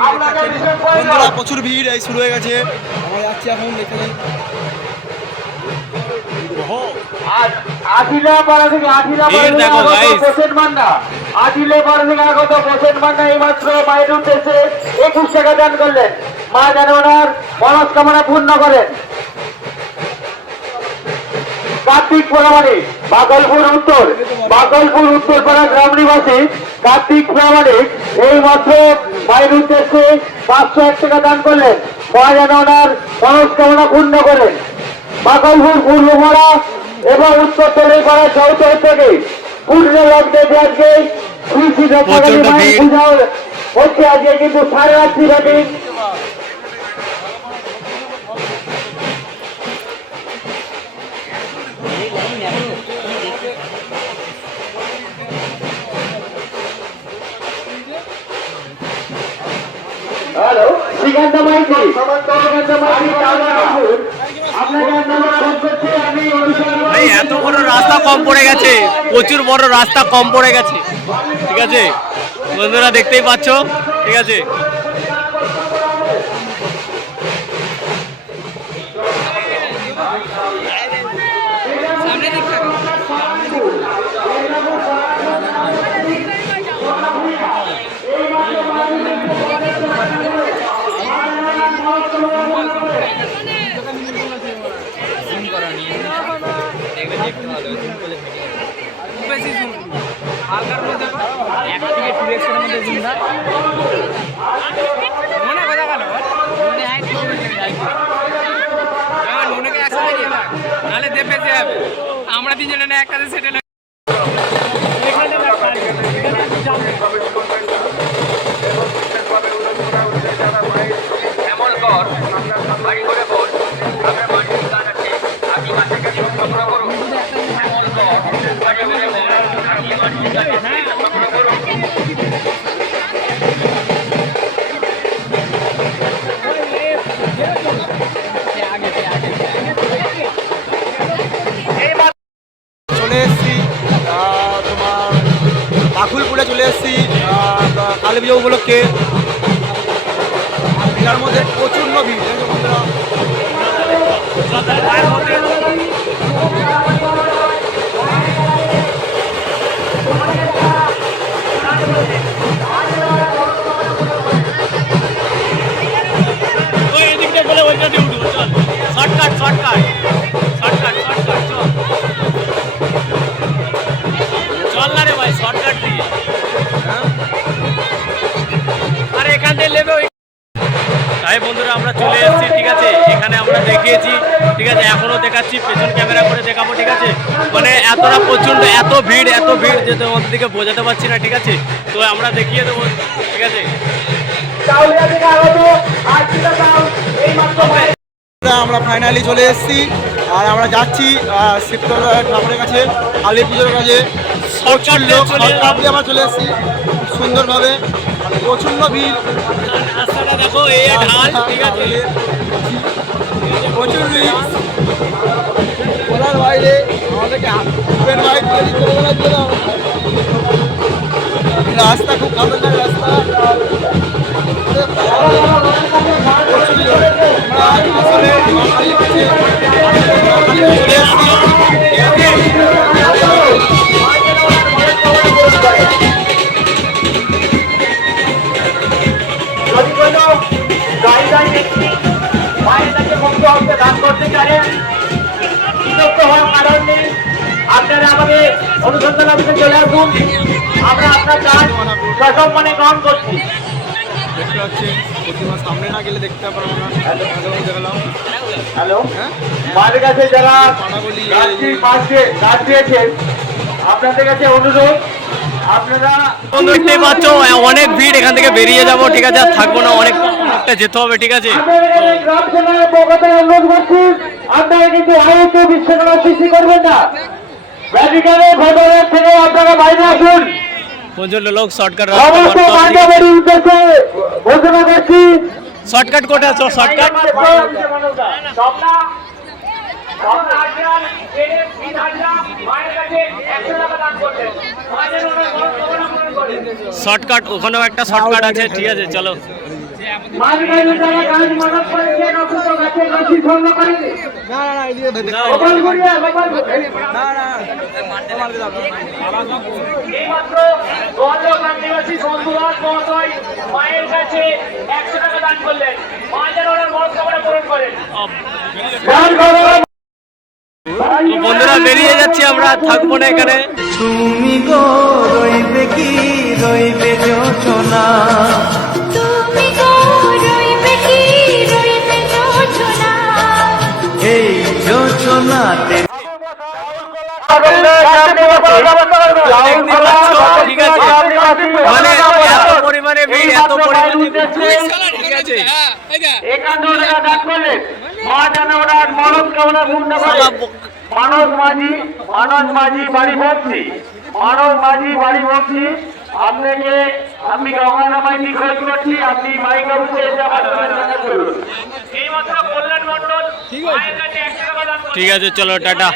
বন্ধুরা প্রচুর ভিড় এই শুরু হয়ে গেছে। আমরা যাচ্ছি এখন এখানে এইমাত্র মায়ের উদ্দেশ্যে 21 টাকা দান করলেন। মা যেন ওনার মনস্কামনা পূর্ণ করেন। কার্তিক প্রামাণিক বাগলপুর উত্তরপাড়া গ্রাম নিবাসী কার্তিক প্রামাণিক এইমাত্র মায়ের উদ্দেশ্যে 501 টাকা দান করলেন। মা যেন ওনার মনস্কামনা পূর্ণ করেন। বাগলপুর পূর্বপাড়া এবং উত্তর তলাইপাড়া চৌচর থেকে পূর্ণ লগ্নে আজকে শ্রী শ্রী রত্নাকালী মায়ের পূজা হচ্ছে। আজকে কিন্তু সাড়ে রাত্রি ব্যাপী এত বড় রাস্তা কম পড়ে গেছে, প্রচুর বড় রাস্তা কম পড়ে গেছে। ঠিক আছে বন্ধুরা, দেখতেই পাচ্ছ। ঠিক আছে আমরা তিনজনে না একসাথে সেটেল বাকুলপুরে চলে এসেছি কালী পুজো উপলক্ষে। মেলার মধ্যে প্রচন্ড ভিড় বন্ধুরা। চল না রে ভাই, শর্টকাট দিয়ে। আরে এখান থেকে নেবে। তাই বন্ধুরা আমরা চলে এসেছি। ঠিক আছে এখানে আমরা দেখিয়েছি। ঠিক আছে এখনো দেখাচ্ছি, পেছন ক্যামেরা করে দেখাবো। ঠিক আছে মানে এতটা প্রচন্ড এত ভিড় যে তোমাদের দিকে বোঝাতে পারছি না। ঠিক আছে তো আমরা দেখিয়ে দেবো। ঠিক আছে আমরা ফাইনালি চলে এসেছি আর আমরা যাচ্ছি শিবতলা ঠাকুরের কাছে, কালী পুজোর কাছে। প্রচুর লোক আমরা চলে এসেছি সুন্দরভাবে, প্রচন্ড ভিড়। রাস্তাটা দেখো এই ঢাল। ঠিক আছে প্রচুর ভিড়। বলার বাইরে আমাদেরকে রাস্তা খুব খতরনাক রাস্তা। আপনারা আমাদের অনুসন্ধান অফিসে চলে আসুন। আমরা আপনার কাজ সসম্মানে গ্রহণ করছি। দেখতে পাচ্ছেন প্রতিমা সামনে না গেলে দেখতে পারবো না। হ্যালো মায়ের কাছে যারা কাজ দিয়েছেন আপনাদের কাছে অনুরোধ, আপনারা দেখতেই পাচ্ছ অনেক ভিড়। এখান থেকে বেরিয়ে যাবো। ঠিক আছে আর থাকবো না, অনেকটা যেতে হবে। ঠিক আছে অনুরোধ করছি আপনারা কিন্তু আয়ত্ত বিশ্বকর্মা সৃষ্টি করবেন না। থেকে আপনারা বাইরে আসুন। প্রচুর লোক শর্টকাট শর্টকাট কোথায় আছো? শর্টকাট শর্টকাট ওখানেও একটা শর্টকাট আছে। ঠিক আছে চলো। মাঝি ভাই যারা গাছ মানত করেছেন অথচ গাছের রশি ভঙ্গ করেছে না না না এদিকে গোপাল গুড়িয়া গোপাল না না এইমাত্র গঞ্জক আদিবাসী বন্ধুরাজ মহাশয় মায়ের কাছে 100 টাকা দান করলেন। মা যেন ওনার মনস্কামনা পূরণ করেন। তো বন্ধুরা বেরিয়ে যাচ্ছি, আমরা থাকবো না এখানে। তুমি গো রইবে কি রইবে যোচনা, তুমি গো রইবে কি রইবে যোচনা, এই যোচনাতে ঠিক আছে, মানে এত পরিমাণে ভিড়, এত পরিমাণে ঠিক আছে। একান্ন টাকা দান করলেন। মা যেন ওনার মনস্কামনা পূর্ণ করেন। মানস মাঝি বাড়ি ভক্তি, মানস মাঝি বাড়ি ভক্তি। আপনাকে আমি গঙ্গা মাইনি খোঁজ করছি, আপনি মাইক অফিসে এসে আমার সঙ্গে দেখা করুন। এইমাত্র কল্যাণ মণ্ডল মায়ের কাছে 100 টাকা দান করলেন। ঠিক আছে, চলো টাটা।